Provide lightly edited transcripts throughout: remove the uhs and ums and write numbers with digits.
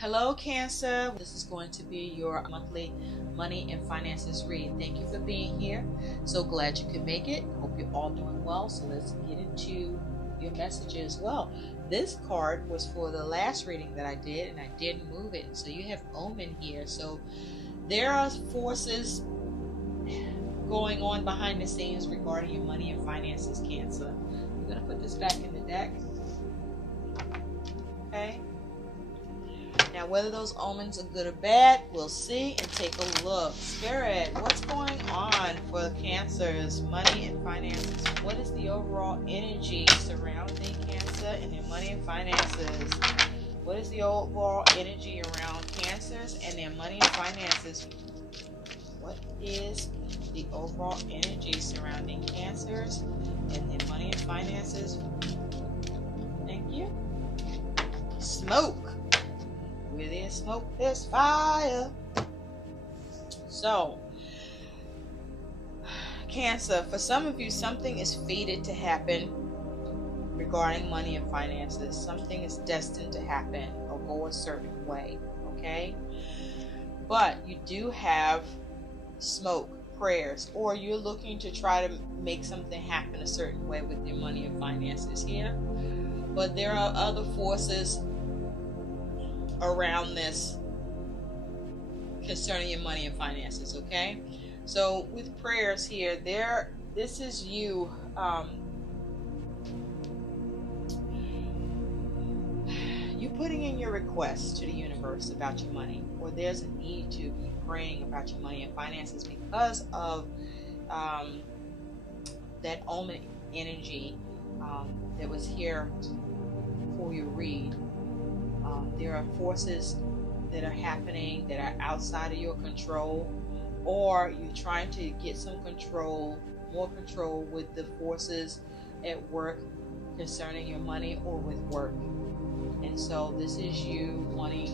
Hello, Cancer. This is going to be your monthly money and finances read. Thank you for being here. So glad you could make it. Hope you're all doing well. So let's get into your messages. Well, this card was for the last reading that I did, and I didn't move it. So you have Omen here. So there are forces going on behind the scenes regarding your money and finances, Cancer. I'm going to put this back in the deck. Okay. Now, whether those omens are good or bad, we'll see and take a look. Spirit, what's going on for Cancer's money and finances? What is the overall energy surrounding Cancer and their money and finances? What is the overall energy around Cancers and their money and finances? What is the overall energy surrounding Cancers and their money and finances? Thank you. Smoke. Where there's smoke, there's fire. So, Cancer, for some of you, something is fated to happen regarding money and finances. Something is destined to happen or go a certain way, okay? But you do have smoke, prayers, or you're looking to try to make something happen a certain way with your money and finances here. But there are other forces around this concerning your money and finances, okay? So with prayers here, this is you you putting in your requests to the universe about your money, or there's a need to be praying about your money and finances because of that omen energy that was here for your read. There are forces that are happening that are outside of your control, or you're trying to get some control, more control with the forces at work concerning your money or with work. And so this is you wanting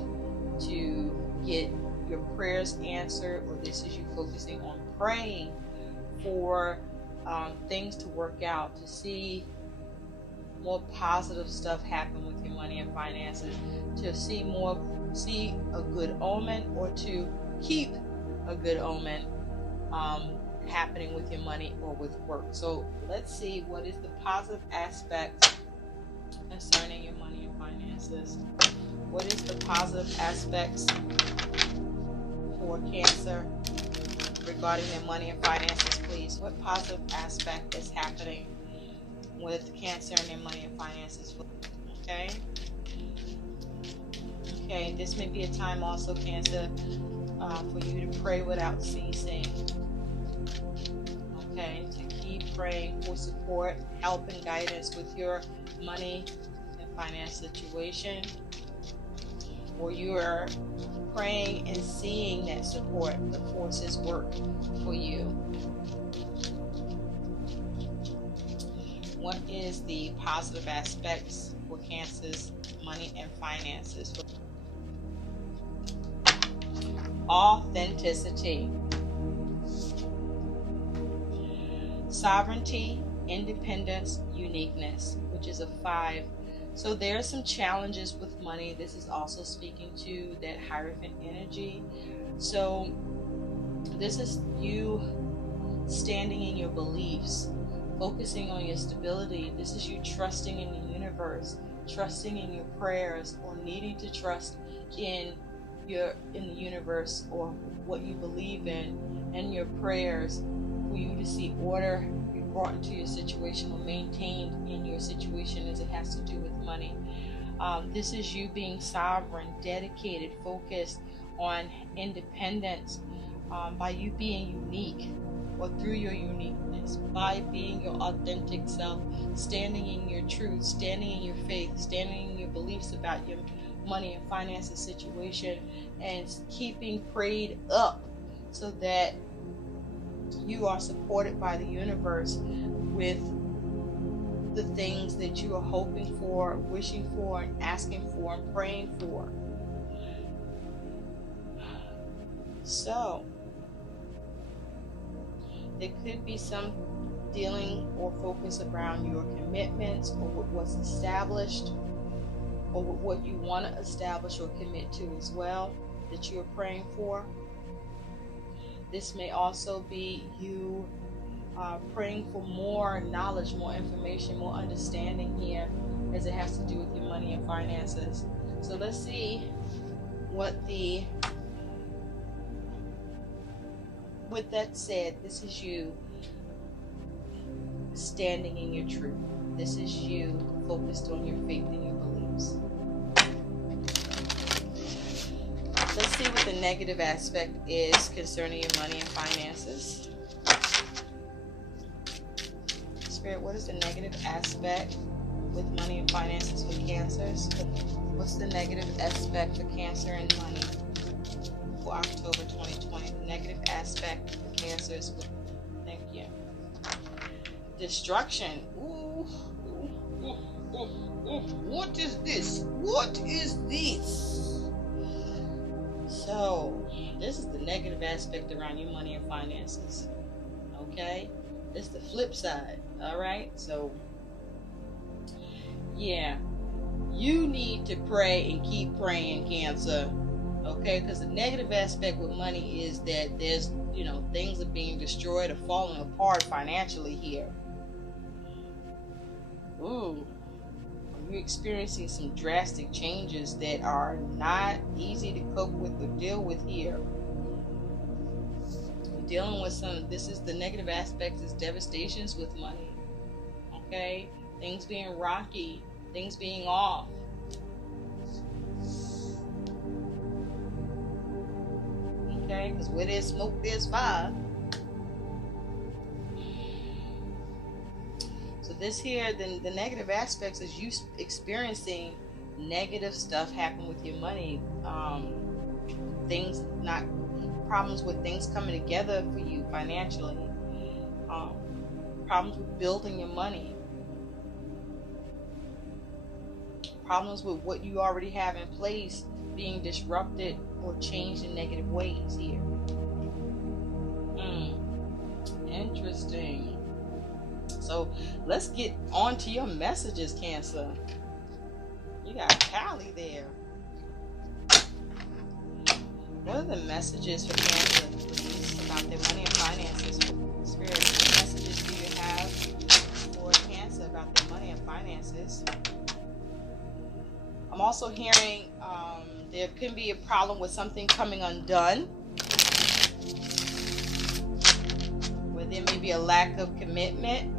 to get your prayers answered, or this is you focusing on praying for things to work out, to see more positive stuff happen with your money and finances, to see a good omen, or to keep a good omen happening with your money or with work. So let's see what is the positive aspect concerning your money and finances. What is the positive aspects for Cancer regarding their money and finances, please? What positive aspect is happening with Cancer and their money and finances? Okay. Okay, this may be a time also, Cancer, for you to pray without ceasing. Okay, to keep praying for support, help, and guidance with your money and finance situation. Or you are praying and seeing that support, the forces work for you. What is the positive aspects for Cancer's money and finances? Authenticity, sovereignty, independence, uniqueness, which is a 5. So there are some challenges with money. This is also speaking to that Hierophant energy. So this is you standing in your beliefs, focusing on your stability. This is you trusting in the universe, trusting in your prayers, or needing to trust in the universe or what you believe in, and your prayers for you to see order be brought into your situation or maintained in your situation as it has to do with money. This is you being sovereign, dedicated, focused on independence, by you being unique, or through your uniqueness, by being your authentic self, standing in your truth, standing in your faith, standing in your beliefs about your money and finances situation, and keeping prayed up so that you are supported by the universe with the things that you are hoping for, wishing for, and asking for, and praying for. So there could be some dealing or focus around your commitments or what was established, or with what you want to establish or commit to as well that you're praying for. This may also be you praying for more knowledge, more information, more understanding here as it has to do with your money and finances. So let's see with that said, this is you standing in your truth. This is you focused on your faith and your beliefs. Let's see what the negative aspect is concerning your money and finances. Spirit, what is the negative aspect with money and finances for Cancers? What's the negative aspect for Cancer and money for October 2020? The negative aspect for Cancers. Thank you. Destruction. Ooh. What is this? What is this? So, this is the negative aspect around your money and finances. Okay? It's the flip side. Alright? So, yeah. You need to pray and keep praying, Cancer. Okay? Because the negative aspect with money is that there's, things are being destroyed or falling apart financially here. Ooh. You're experiencing some drastic changes that are not easy to cope with or deal with here. You're dealing with this is the negative aspects, is devastations with money. Okay? Things being rocky, things being off. Okay? Because where there's smoke, there's fire. So this here, the negative aspects is you experiencing negative stuff happen with your money. Problems with things coming together for you financially. Problems with building your money. Problems with what you already have in place being disrupted or changed in negative ways here. Interesting. So let's get on to your messages, Cancer. You got Callie there. What are the messages for Cancer, please, about their money and finances? Spirit, what messages do you have for Cancer about their money and finances? I'm also hearing there can be a problem with something coming undone, where there may be a lack of commitment,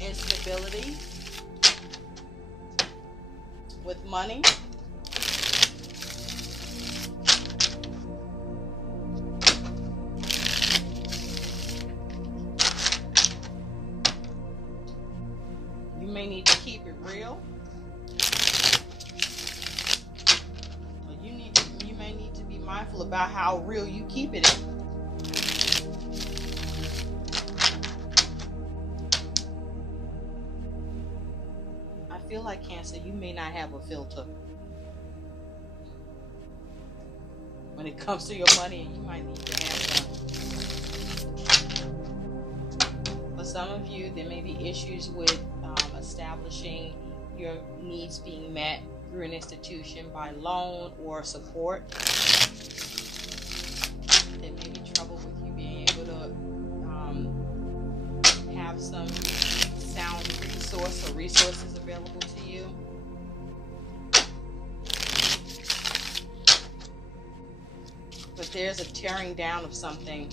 instability with money. You may need to keep it real. Or you may need to be mindful about how real you keep it in. I feel like, Cancer, you may not have a filter when it comes to your money, and you might need to have some. For some of you, there may be issues with establishing your needs being met through an institution by loan or support. There may be trouble with you being able to have some sound resource or resources available to you. But there's a tearing down of something.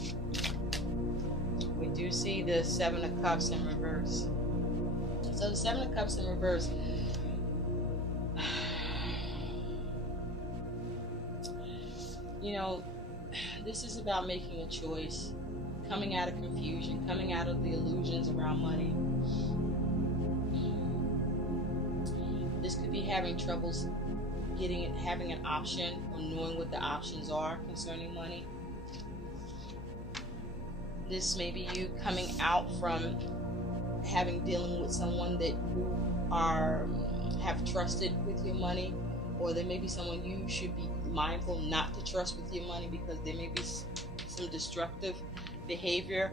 We do see the Seven of Cups in reverse. So the Seven of Cups in reverse, this is about making a choice, coming out of confusion, coming out of the illusions around money. This could be having troubles having an option or knowing what the options are concerning money. This may be you coming out from dealing with someone that you have trusted with your money, or there may be someone you should be mindful not to trust with your money because there may be some destructive behavior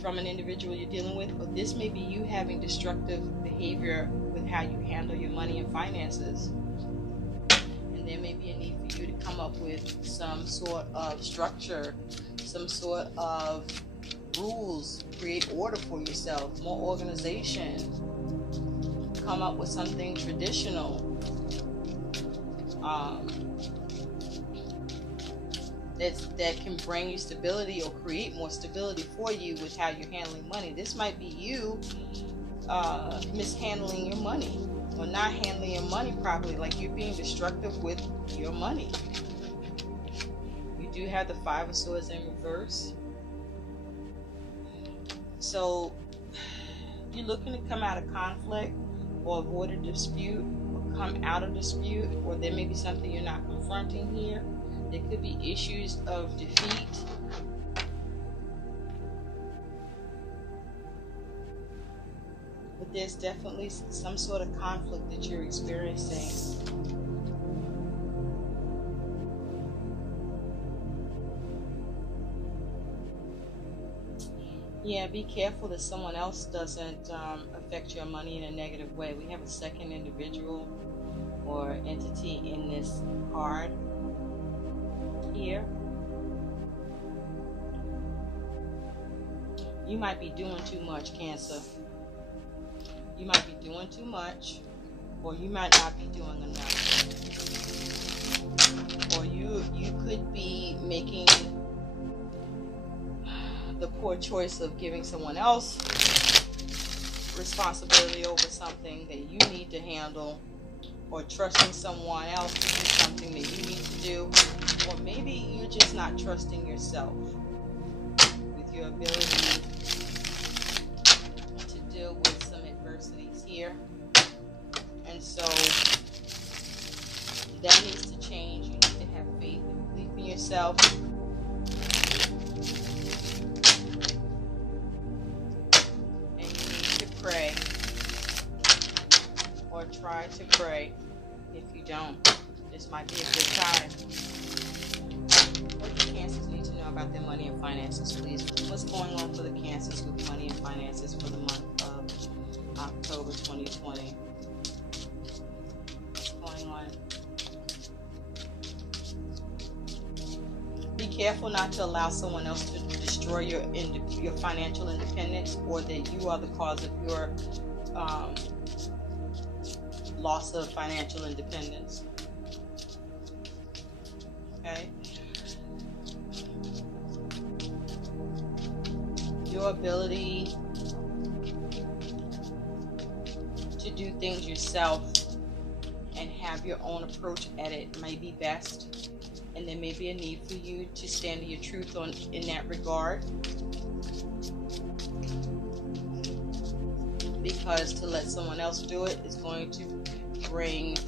from an individual you're dealing with, or this may be you having destructive behavior with how you handle your money and finances. And there may be a need for you to come up with some sort of structure, some sort of rules, create order for yourself, more organization, come up with something traditional. That can bring you stability or create more stability for you with how you're handling money. This might be you mishandling your money or not handling your money properly, like you're being destructive with your money. You do have the Five of Swords in reverse. So you're looking to come out of conflict or avoid a dispute or come out of dispute, or there may be something you're not confronting here. There could be issues of defeat. But there's definitely some sort of conflict that you're experiencing. Yeah, be careful that someone else doesn't affect your money in a negative way. We have a second individual or entity in this card here. You might be doing too much, Cancer. You might be doing too much, or you might not be doing enough. Or you could be making the poor choice of giving someone else responsibility over something that you need to handle, or trusting someone else to do something that you need to do. Or maybe you're just not trusting yourself with your ability to deal with some adversities here. And so that needs to change. You need to have faith and belief in yourself. And you need to pray, or try to pray. If you don't, this might be a good time. What do Cancers need to know about their money and finances, please? What's going on for the Cancers with money and finances for the month of October 2020? What's going on? Be careful not to allow someone else to destroy your financial independence, or that you are the cause of your loss of financial independence. Okay? Your ability to do things yourself and have your own approach at it may be best, and there may be a need for you to stand to your truth in that regard, because to let someone else do it is going to bring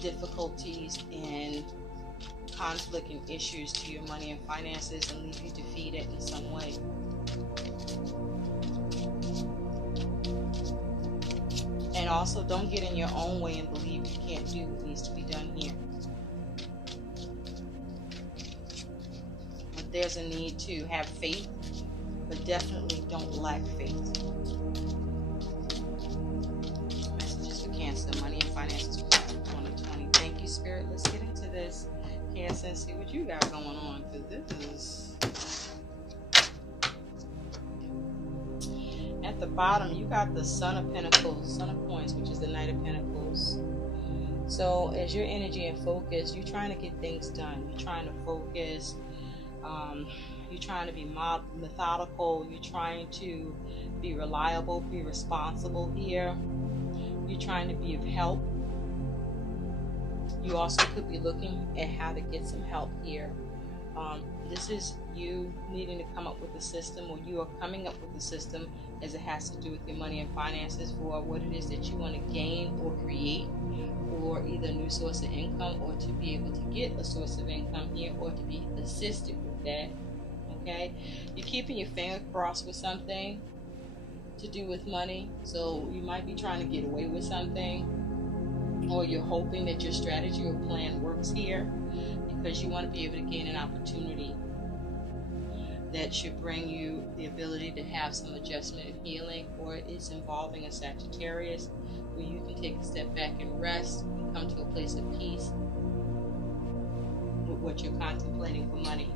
difficulties and conflict and issues to your money and finances and leave you defeated in some way. And also, don't get in your own way and believe you can't do what needs to be done here. But there's a need to have faith, but definitely don't lack faith. Messages for Cancer, money and finances for 2020. Thank you, Spirit. Let's get into this, Cancer, and see what you got going on, because this is... At the bottom, you got the Son of Pentacles, Son of Coins, which is the Knight of Pentacles. So as your energy and focus, you're trying to get things done. You're trying to focus. You're trying to be methodical. You're trying to be reliable, be responsible here. You're trying to be of help. You also could be looking at how to get some help here. This is you needing to come up with a system, or you are coming up with a system as it has to do with your money and finances for what it is that you want to gain or create, or either a new source of income, or to be able to get a source of income here, or to be assisted with that. Okay, you're keeping your finger crossed with something to do with money, so you might be trying to get away with something, or you're hoping that your strategy or plan works here because you want to be able to gain an opportunity. that should bring you the ability to have some adjustment and healing, or it's involving a Sagittarius where you can take a step back and rest and come to a place of peace with what you're contemplating for money.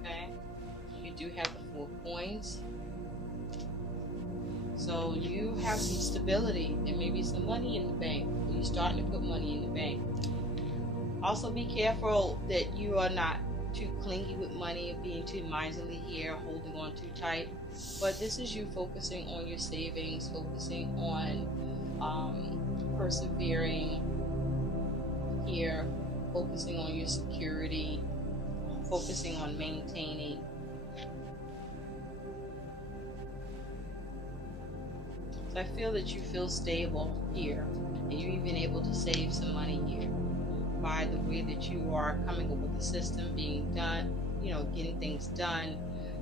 Okay, you do have the 4 coins. So you have some stability. There may be some money in the bank. You're starting to put money in the bank. Also be careful that you are not too clingy with money, being too miserly here, holding on too tight. But this is you focusing on your savings, focusing on persevering here, focusing on your security, focusing on maintaining. So I feel that you feel stable here, and you're even able to save some money here by the way that you are coming up with the system, being done, getting things done.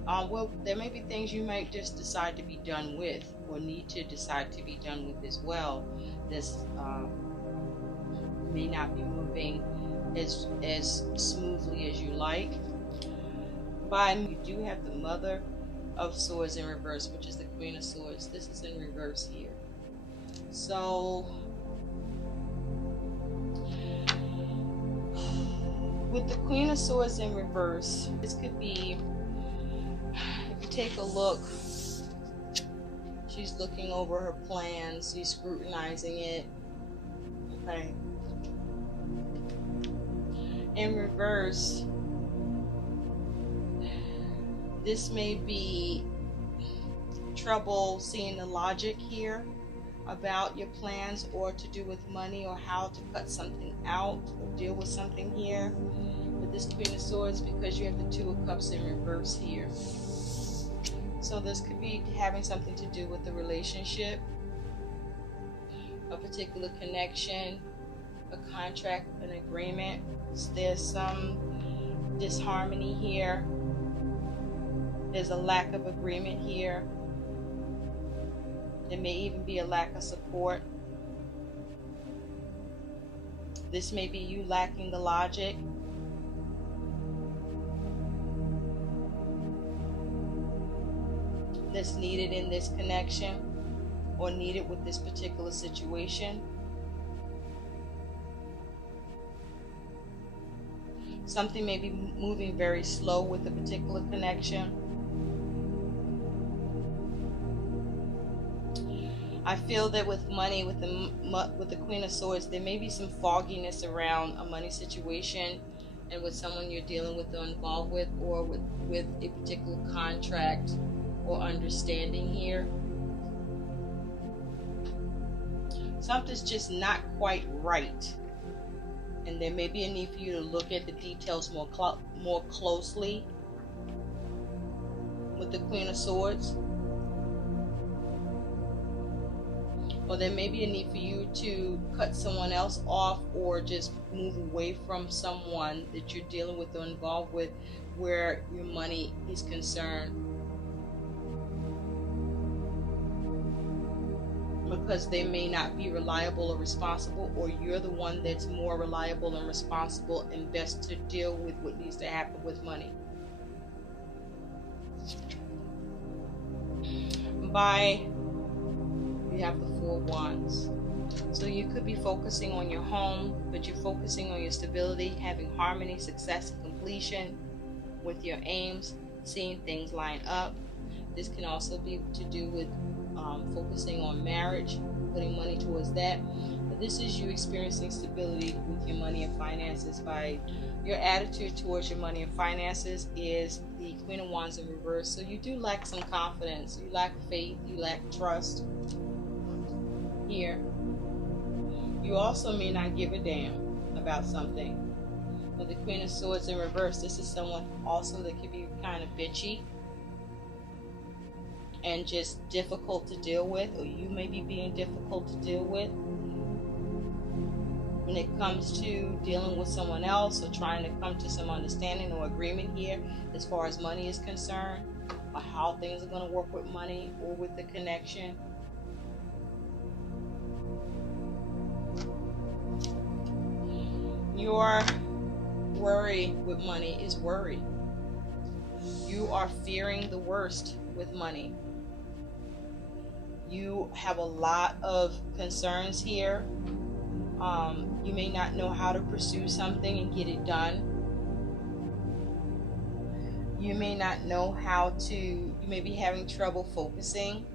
Well, there may be things you might just decide to be done with, or need to decide to be done with as well. This may not be moving as smoothly as you like. You do have the Mother of Swords in reverse, which is the Queen of Swords. This is in reverse here. So with the Queen of Swords in reverse, this could be, if you take a look, she's looking over her plans, she's scrutinizing it. Okay. In reverse, this may be trouble seeing the logic here about your plans, or to do with money, or how to cut something out or deal with something here with this Queen of Swords, because you have the Two of Cups in reverse here. So this could be having something to do with the relationship, a particular connection, a contract, an agreement. There's some disharmony here. There's a lack of agreement here. There may even be a lack of support. This may be you lacking the logic. That's needed in this connection, or needed with this particular situation. Something may be moving very slow with a particular connection. I feel that with money, with the Queen of Swords, there may be some fogginess around a money situation, and with someone you're dealing with or involved with, or with a particular contract or understanding here. Something's just not quite right, and there may be a need for you to look at the details more closely with the Queen of Swords. Or there may be a need for you to cut someone else off, or just move away from someone that you're dealing with or involved with where your money is concerned, because they may not be reliable or responsible, or you're the one that's more reliable and responsible and best to deal with what needs to happen with money. You have the Four of Wands. So you could be focusing on your home, but you're focusing on your stability, having harmony, success, and completion with your aims, seeing things line up. This can also be to do with focusing on marriage, putting money towards that. But this is you experiencing stability with your money and finances. By your attitude towards your money and finances is the Queen of Wands in reverse. So you do lack some confidence, you lack faith, you lack trust here. You also may not give a damn about something. With the Queen of Swords in reverse, this is someone also that can be kind of bitchy and just difficult to deal with, or you may be being difficult to deal with when it comes to dealing with someone else, or trying to come to some understanding or agreement here as far as money is concerned, or how things are going to work with money or with the connection. Your worry with money is worry. You are fearing the worst with money. You have a lot of concerns here. You may not know how to pursue something and get it done. You may not know how to, you may be having trouble focusing.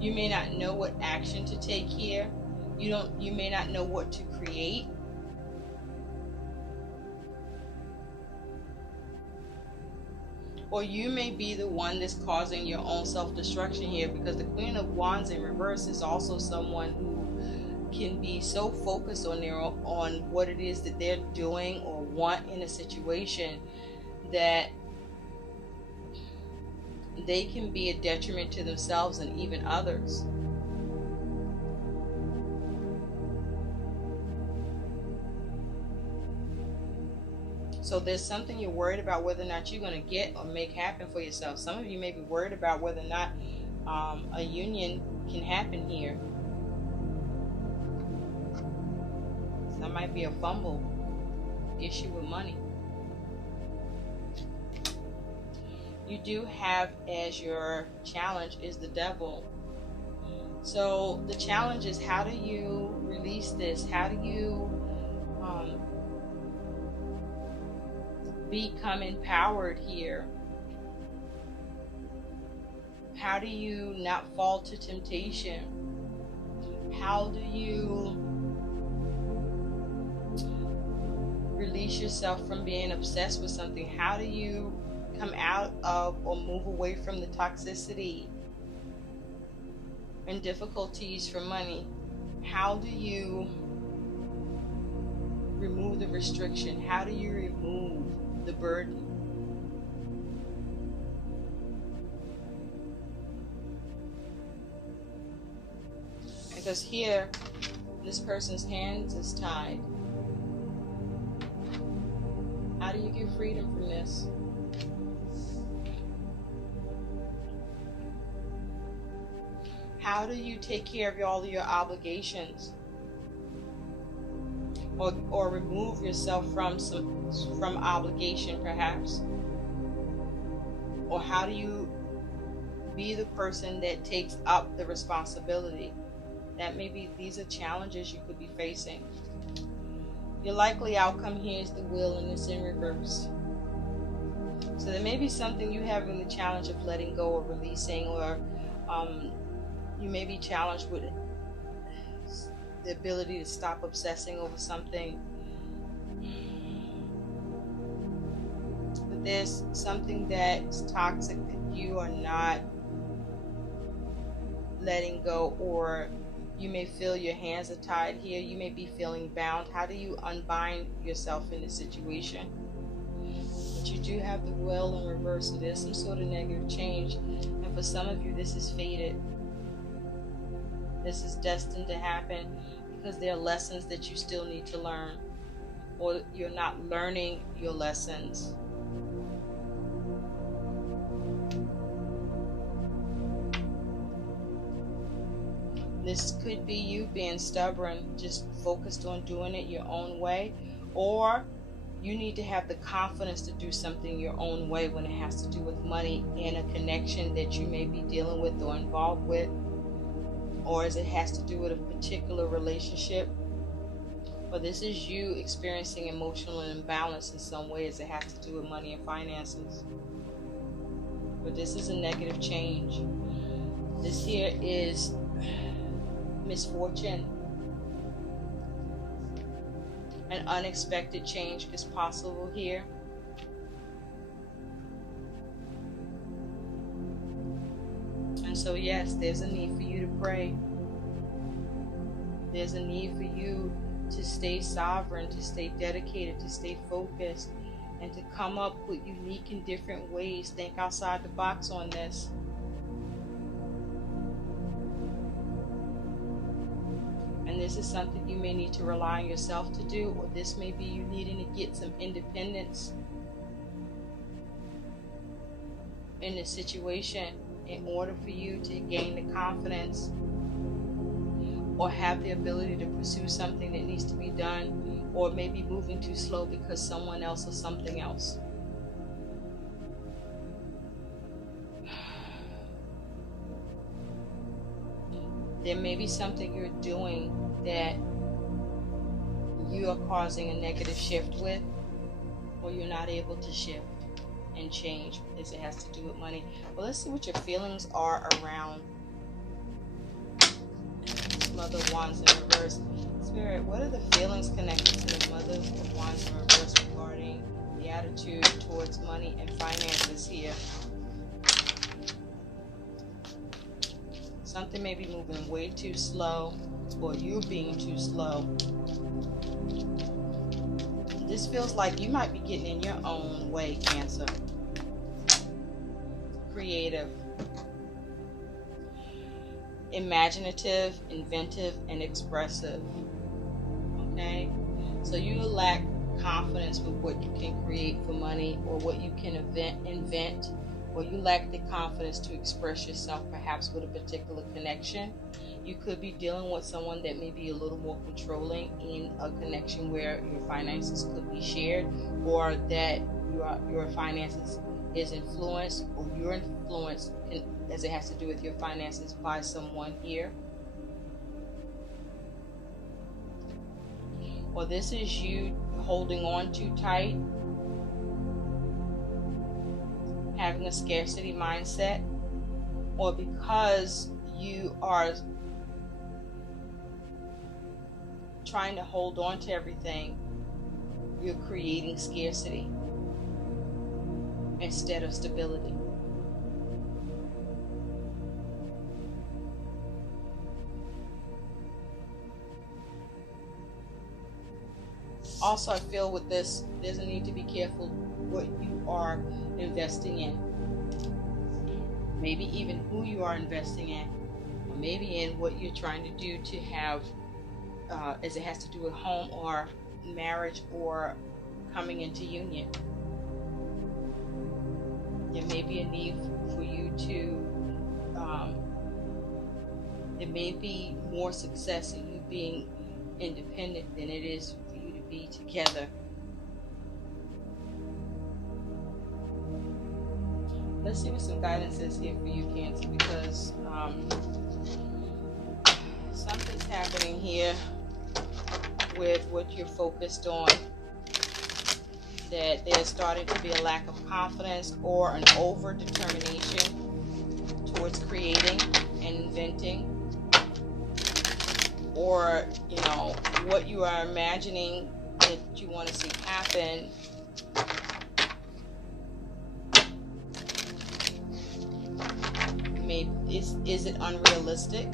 You may not know what action to take here. You may not know what to create. Or you may be the one that's causing your own self-destruction here, because the Queen of Wands in reverse is also someone who can be so focused on what it is that they're doing or want in a situation that they can be a detriment to themselves and even others. So there's something you're worried about whether or not you're going to get or make happen for yourself. Some of you may be worried about whether or not a union can happen here. So that might be a fumble issue with money. You do have as your challenge is the devil. So the challenge is, how do you release this? How do you become empowered here? How do you not fall to temptation? How do you release yourself from being obsessed with something? How do you come out of or move away from the toxicity and difficulties for money? How do you remove the restriction? How do you remove the burden? Because here, this person's hands is tied. How do you get freedom from this? How do you take care of all of your obligations? Or remove yourself from obligation, perhaps? Or how do you be the person that takes up the responsibility? That maybe these are challenges you could be facing. Your likely outcome here is the Wheel, and it's in reverse. So there may be something you having the challenge of letting go or releasing, or you may be challenged with the ability to stop obsessing over something. But there's something that's toxic that you are not letting go, or you may feel your hands are tied here. You may be feeling bound. How do you unbind yourself in this situation? But you do have the Wheel in reverse, so there's some sort of negative change. And for some of you, this is fated. This is destined to happen because there are lessons that you still need to learn, or you're not learning your lessons. This could be you being stubborn, just focused on doing it your own way, or you need to have the confidence to do something your own way when it has to do with money and a connection that you may be dealing with or involved with, or as it has to do with a particular relationship. Or this is you experiencing emotional imbalance in some way as it has to do with money and finances. But this is a negative change. This here is misfortune. An unexpected change is possible here. And so yes, there's a need for you to pray. There's a need for you to stay sovereign, to stay dedicated, to stay focused, and to come up with unique and different ways. Think outside the box on this. And this is something you may need to rely on yourself to do, or this may be you needing to get some independence in this situation. in order for you to gain the confidence or have the ability to pursue something that needs to be done, or maybe moving too slow because someone else or something else. There may be something you're doing that you are causing a negative shift with, or you're not able to shift and change because it has to do with money. Well, let's see what your feelings are around Mother of Wands in reverse. Spirit, what are the feelings connected to the Mother of Wands in reverse regarding the attitude towards money and finances here? Something may be moving way too slow, or you being too slow. This feels like you might be getting in your own way, Cancer. Creative, imaginative, inventive, and expressive. Okay? So you lack confidence with what you can create for money, or what you can invent, or you lack the confidence to express yourself perhaps with a particular connection. You could be dealing with someone that may be a little more controlling in a connection where your finances could be shared, or that your finances is influenced, or you're influenced as it has to do with your finances by someone here. Or this is you holding on too tight, having a scarcity mindset, or because you are trying to hold on to everything, you're creating scarcity instead of stability. Also, I feel with this, there's a need to be careful what you are investing in. Maybe even who you are investing in, or maybe in what you're trying to do to have, as it has to do with home or marriage or coming into union. There may be a need for you to, there may be more success in you being independent than it is for you to be together. Let's see what some guidance is here for you, Cancer, because something's happening here with what you're focused on, that there's starting to be a lack of confidence or an over determination towards creating and inventing, or what you are imagining that you want to see happen is it unrealistic?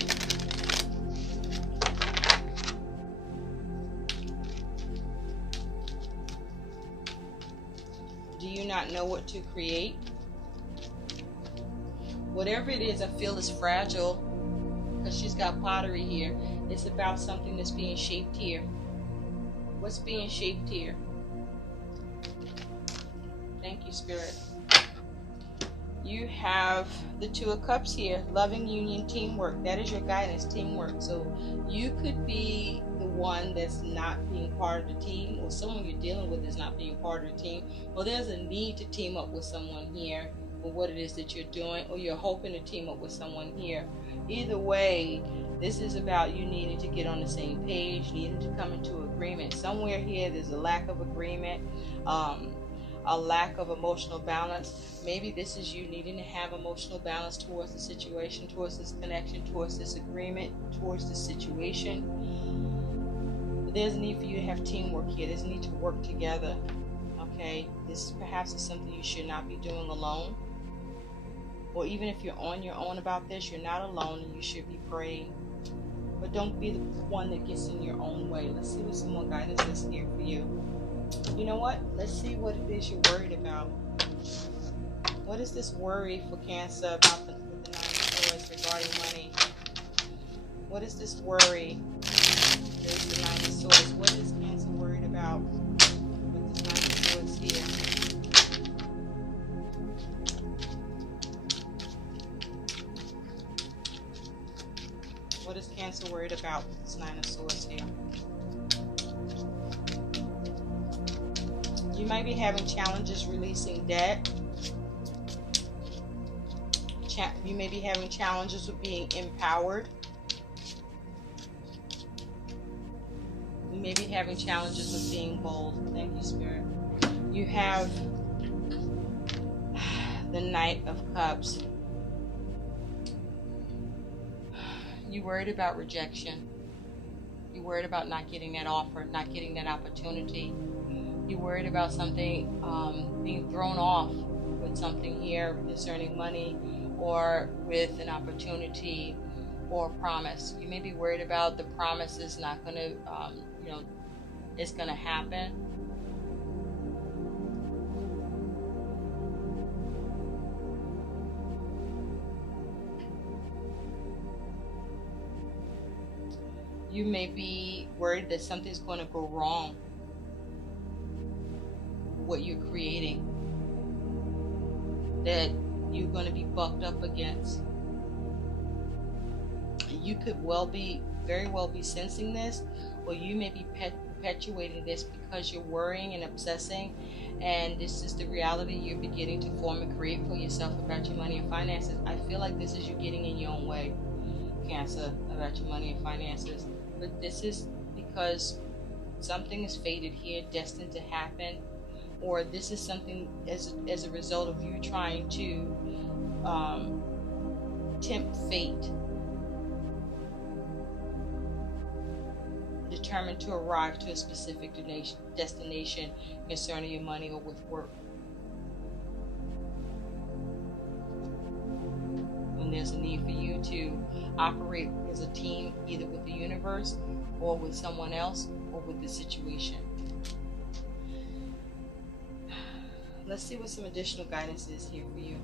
Do you not know what to create? Whatever it is, I feel is fragile, because she's got pottery here. It's about something that's being shaped here. What's being shaped here? Thank you, Spirit. You have the Two of Cups here. Loving union, teamwork. That is your guidance, teamwork. So you could be the one that's not being part of the team, or someone you're dealing with is not being part of the team. Or there's a need to team up with someone here for what it is that you're doing, or you're hoping to team up with someone here. Either way, this is about you needing to get on the same page, needing to come into agreement. Somewhere here, there's a lack of agreement, a lack of emotional balance. Maybe this is you needing to have emotional balance towards the situation, towards this connection, towards this agreement, towards this situation. But there's a need for you to have teamwork here. There's a need to work together. Okay? This perhaps is something you should not be doing alone. Or even if you're on your own about this, you're not alone, and you should be praying. But don't be the one that gets in your own way. Let's see what some more guidance is here for you. You know what? Let's see what it is you're worried about. What is this worry for Cancer about with the Nine of Swords regarding money? What is this worry? There's the Nine of Swords. What is Cancer worried about with the Nine of Swords here? Cancer worried about with this Nine of Swords here? You might be having challenges releasing debt. You may be having challenges with being empowered. You may be having challenges with being bold. Thank you, Spirit. You have the Knight of Cups. You worried about rejection. You worried about not getting that offer, not getting that opportunity. You worried about something being thrown off with something here concerning money, or with an opportunity or promise. You may be worried about the promise is not going to, it's going to happen. You may be worried that something's going to go wrong. What you're creating, that you're going to be bucked up against. You could very well be sensing this, or you may be perpetuating this because you're worrying and obsessing, and this is the reality you're beginning to form and create for yourself about your money and finances. I feel like this is you getting in your own way, Cancer, about your money and finances. But this is because something is fated here, destined to happen, or this is something as a result of you trying to tempt fate, determined to arrive to a specific destination concerning your money or with work. And there's a need for you to operate as a team, either with the universe or with someone else or with the situation. Let's see what some additional guidance is here for you.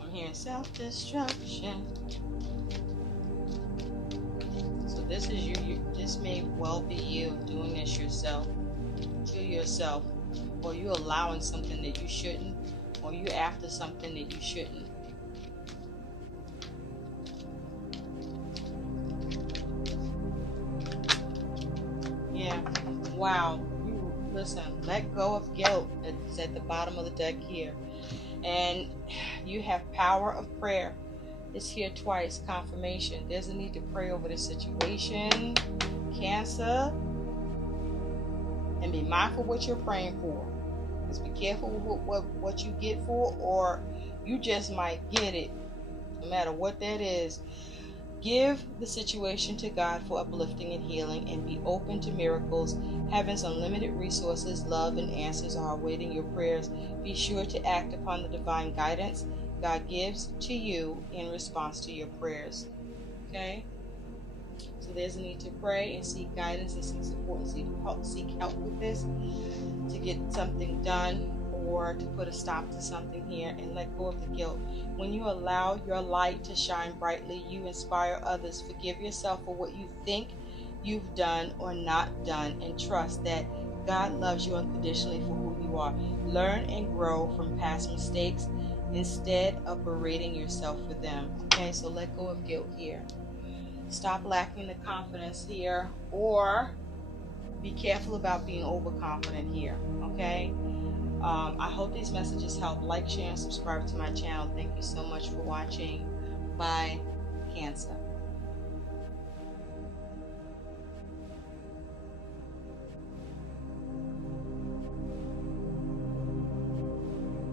I'm hearing self-destruction. So this is you. This may well be you doing this yourself, to yourself, or you allowing something that you shouldn't, or you after something that you shouldn't. Yeah. Wow. You listen. Let go of guilt. It's at the bottom of the deck here, and you have power of prayer. It's here twice. Confirmation. There's a need to pray over this situation, Cancer, and be mindful what you're praying for. Just be careful with what you get for, or you just might get it, no matter what that is. Give the situation to God for uplifting and healing, and be open to miracles. Heaven's unlimited resources, love, and answers are awaiting your prayers. Be sure to act upon the divine guidance God gives to you in response to your prayers. Okay? So there's a need to pray and seek guidance and seek support and seek help with this, to get something done or to put a stop to something here, and let go of the guilt. When you allow your light to shine brightly, you inspire others. Forgive yourself for what you think you've done or not done, and trust that God loves you unconditionally for who you are. Learn and grow from past mistakes instead of berating yourself for them. Okay, so let go of guilt here. Stop lacking the confidence here, or be careful about being overconfident here. Okay, I hope these messages help. Like, share, and subscribe to my channel. Thank you so much for watching. Bye, Cancer.